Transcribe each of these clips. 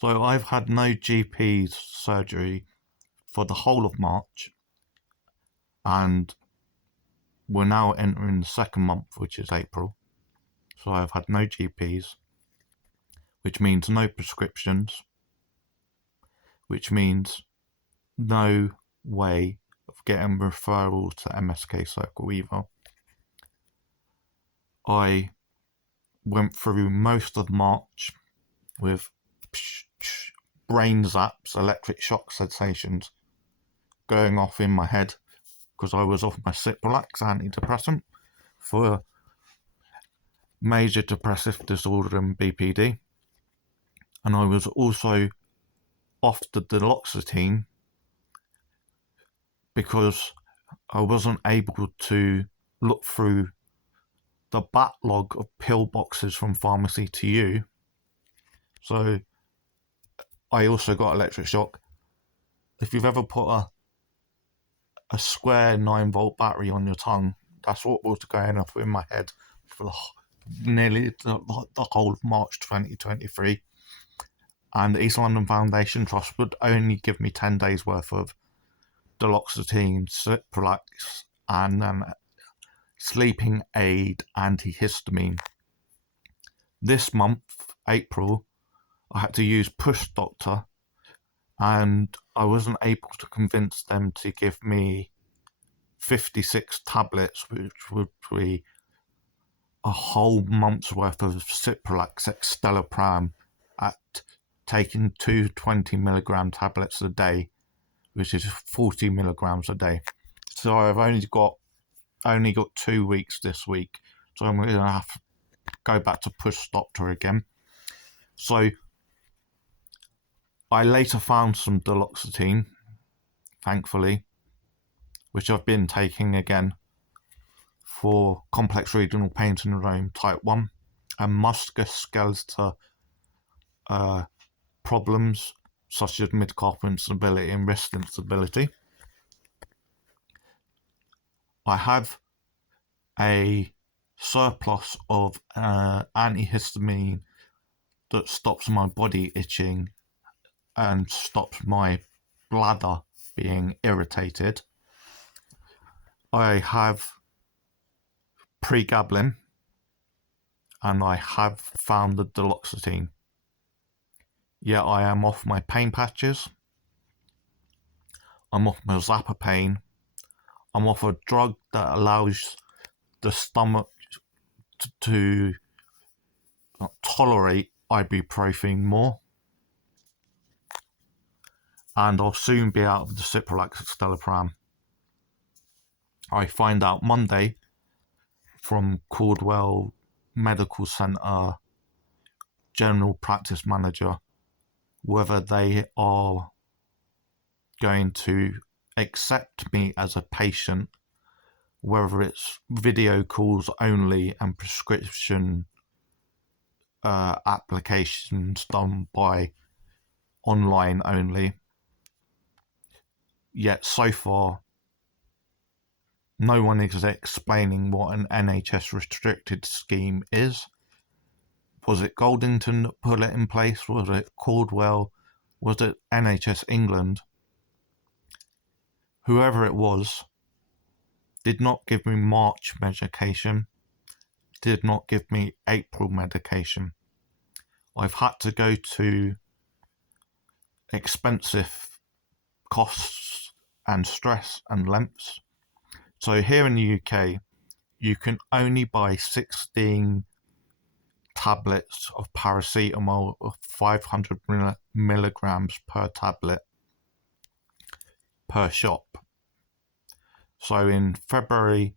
So I've had no GP surgery for the whole of March, and we're now entering the second month, which is April. So I've had no GPs, which means no prescriptions, which means no way of getting referral to MSK Circle either. I went through most of March with brain zaps, electric shock sensations going off in my head because I was off my Cipralex antidepressant for major depressive disorder and BPD. And I was also off the duloxetine because I wasn't able to look through the backlog of pill boxes from pharmacy to you. So I also got electric shock. If you've ever put a square 9-volt battery on your tongue, that's what was going off in my head for nearly the whole of March 2023. And the East London Foundation Trust would only give me 10 days worth of duloxetine, Cipralex, and sleeping aid antihistamine. This month, April, I had to use Push Doctor, and I wasn't able to convince them to give me 56 tablets, which would be a whole month's worth of Cipralex Extelopram at taking 2 20-milligram tablets a day, which is 40 milligrams a day. So I've only got 2 weeks this week, so I'm going to have to go back to Push Doctor again. So I later found some duloxetine, thankfully, which I've been taking again for complex renal pain syndrome type 1 and musculoskeletal problems such as mid-carpal instability and wrist instability. I have a surplus of antihistamine that stops my body itching and stops my bladder being irritated. I have pregabalin, and I have found the duloxetine. Yet I am off my pain patches. I'm off my Zappa pain. I'm off a drug that allows the stomach to tolerate ibuprofen more. And I'll soon be out of the Cipralex Extelopram. I find out Monday from Caldwell Medical Centre general practice manager whether they are going to accept me as a patient, whether it's video calls only and prescription applications done by online only. Yet so far, no one is explaining what an NHS restricted scheme is. Was it Goldington that put it in place? Was it Caldwell? Was it NHS England? Whoever it was did not give me March medication, did not give me April medication. I've had to go to expensive costs and stress and lengths. So here in the UK, you can only buy 16 tablets of paracetamol of 500 milligrams per tablet per shop. So in February,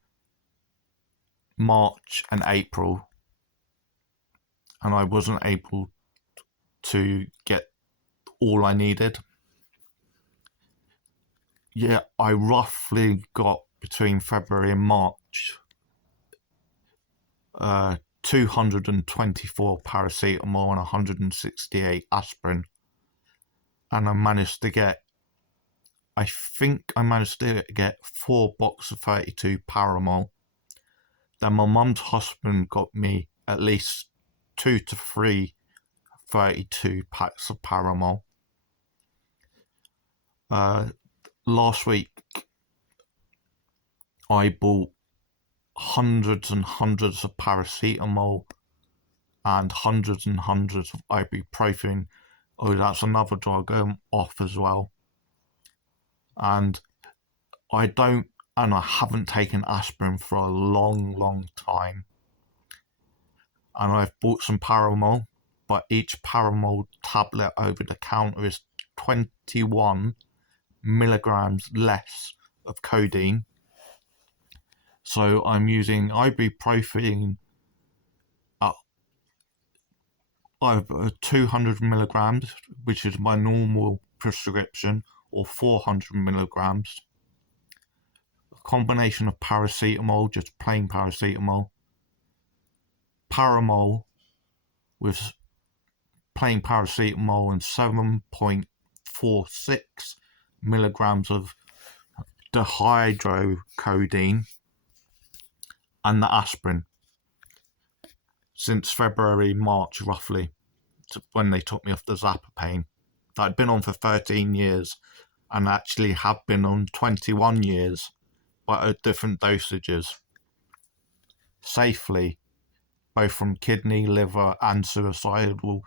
March and April, and I wasn't able to get all I needed. Yeah, I roughly got between February and March 224 paracetamol and 168 aspirin, and I managed to get 4 boxes of 32 Paramol. Then my mum's husband got me at least 2 to 3 32 packs of Paramol. Last week, I bought hundreds and hundreds of paracetamol and hundreds of ibuprofen. Oh, that's another drug off as well. And I haven't taken aspirin for a long time. And I've bought some Paramol, but each Paramol tablet over the counter is 21 milligrams less of codeine. So I'm using ibuprofen at 200 milligrams, which is my normal prescription, or 400 milligrams. A combination of paracetamol, just plain paracetamol, Paramol with plain paracetamol, and 7.46 milligrams of dihydrocodeine, and the aspirin, since February, March roughly, when they took me off the Zappapain. I'd been on for 13 years and actually have been on 21 years, but at different dosages, safely, both from kidney, liver and suicidal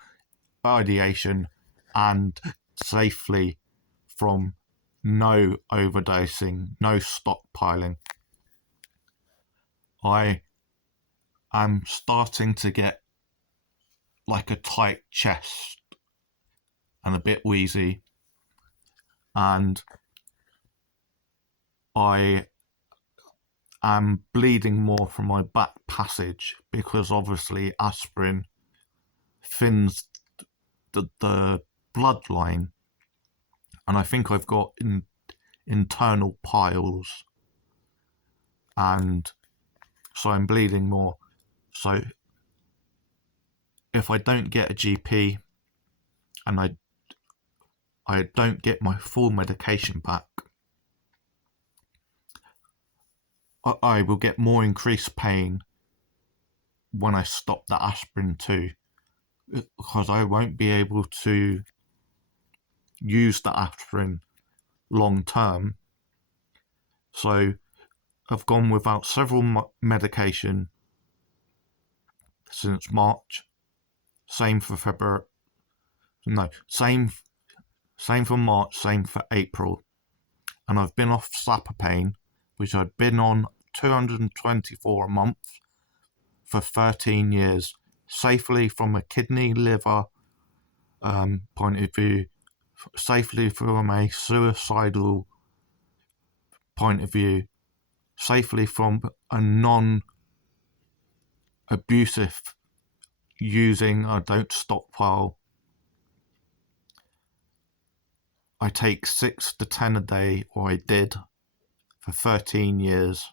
ideation, and safely from no overdosing, no stockpiling. I am starting to get like a tight chest and a bit wheezy, and I am bleeding more from my back passage because obviously aspirin thins the bloodline, and I think I've got internal piles, and so I'm bleeding more. So if I don't get a GP and I don't get my full medication back, I will get more increased pain when I stop the aspirin too, because I won't be able to use the aspirin long term. So I've gone without several medication since March. Same for February. No, same for March, same for April. And I've been off Zappapain, which I'd been on 224 a month for 13 years, safely from a kidney, liver point of view, safely from a suicidal point of view, safely from a non-abusive using I don't stockpile. I take 6 to 10 a day, or I did, for 13 years.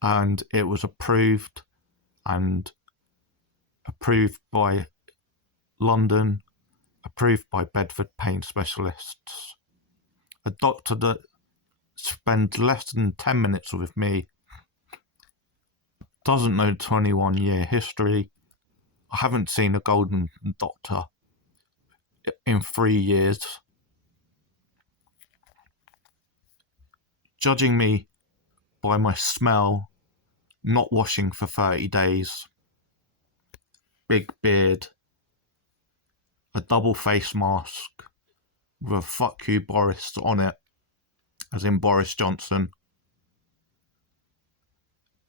And it was approved by London, approved by Bedford pain specialists. A doctor that spends less than 10 minutes with me, doesn't know 21-year history. I haven't seen a Goldington doctor in 3 years. Judging me by my smell, not washing for 30 days, big beard, a double face mask with a "fuck you Boris" on it, as in Boris Johnson.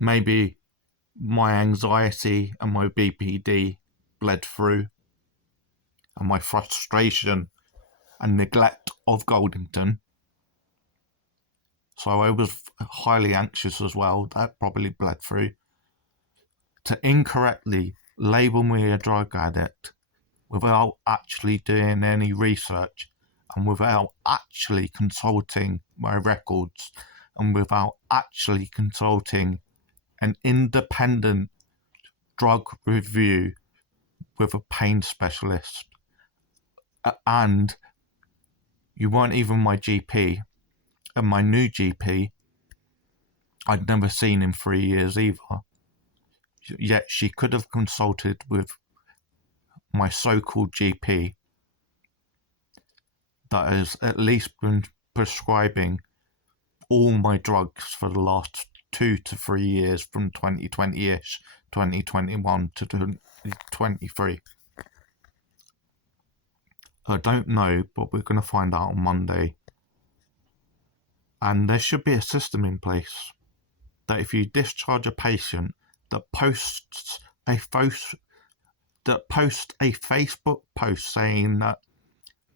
Maybe my anxiety and my BPD bled through, and my frustration and neglect of Goldington. So I was highly anxious as well. That probably bled through. To incorrectly label me a drug addict without actually doing any research, and without actually consulting my records, and without actually consulting an independent drug review with a pain specialist. And you weren't even my GP, and my new GP I'd never seen in 3 years either. yet she could have consulted with my so-called GP that has at least been prescribing all my drugs for the last 2 to 3 years, from 2020-ish, 2021 to 2023. I don't know, but we're going to find out on Monday. And there should be a system in place that if you discharge a patient that posts a Facebook post saying that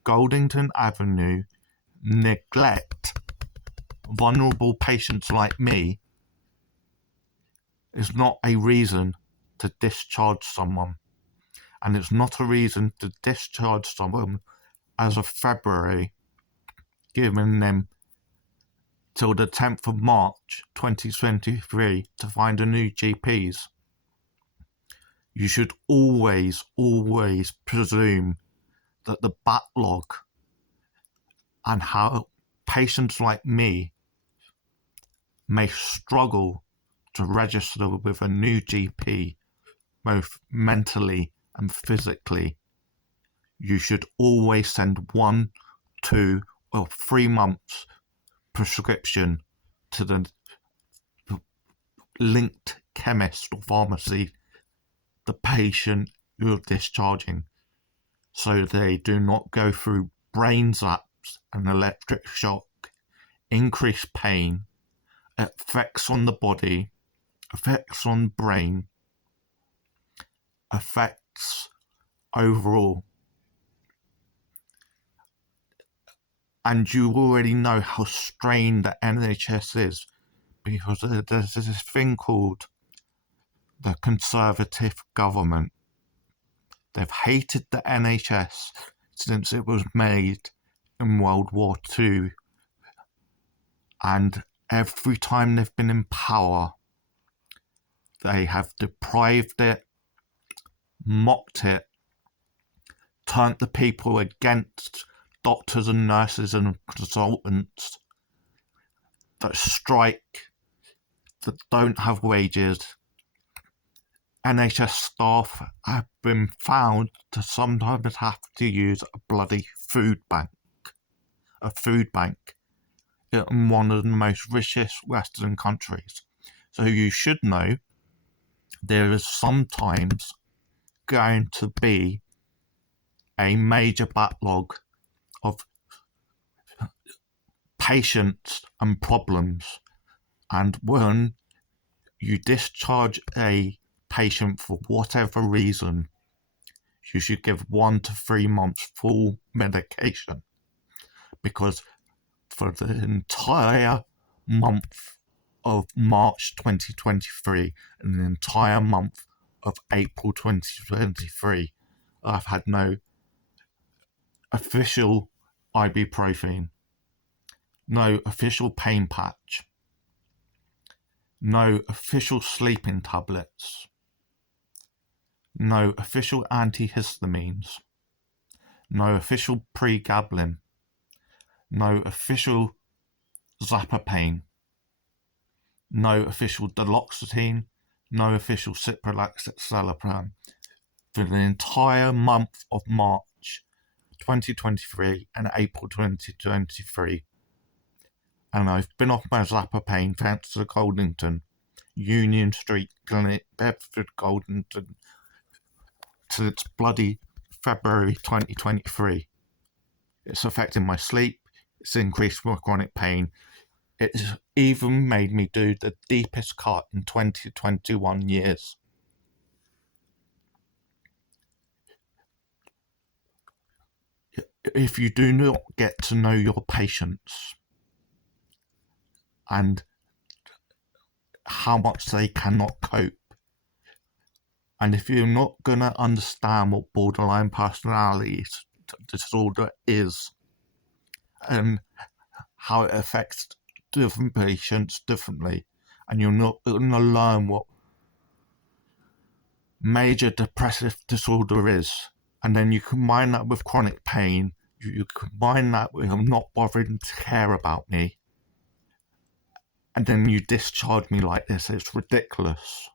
Goldington Avenue neglect vulnerable patients like me is not a reason to discharge someone. And it's not a reason to discharge someone as of February, giving them till the 10th of March 2023 to find a new GPs. You should always presume that the backlog and how patients like me may struggle to register with a new GP, both mentally and physically. You should always send 1, 2, or 3 months prescription to the linked chemist or pharmacy the patient you're discharging, so they do not go through brain zaps and electric shock, increased pain, effects on the body, effects on brain, effects overall. And you already know how strained the NHS is, because there's this thing called the Conservative government. They've hated the NHS since it was made in World War II. And every time they've been in power, they have deprived it, mocked it, turned the people against doctors and nurses and consultants that strike, that don't have wages. NHS staff have been found to sometimes have to use a bloody food bank in one of the most richest Western countries. So you should know there is sometimes going to be a major backlog of patients and problems. And when you discharge a patient for whatever reason, you should give 1 to 3 months full medication, because for the entire month of March 2023 and the entire month of April 2023, I've had no official ibuprofen, no official pain patch, no official sleeping tablets, no official antihistamines, no official pregabalin, no official Zapapain, no official duloxetine, no official Cipralex Citalopram for the entire month of March 2023 and April 2023. And I've been off my Zapapain thanks to Goldington, Union Street Clinic, Bedford, Goldington, since bloody February 2023. It's affecting my sleep, it's increased my chronic pain, it's even made me do the deepest cut in 21 years. If you do not get to know your patients and how much they cannot cope, and if you're not going to understand what borderline personality disorder is and how it affects different patients differently, and you're not going to learn what major depressive disorder is, and then you combine that with chronic pain, you combine that with not bothering to care about me, and then you discharge me like this, it's ridiculous.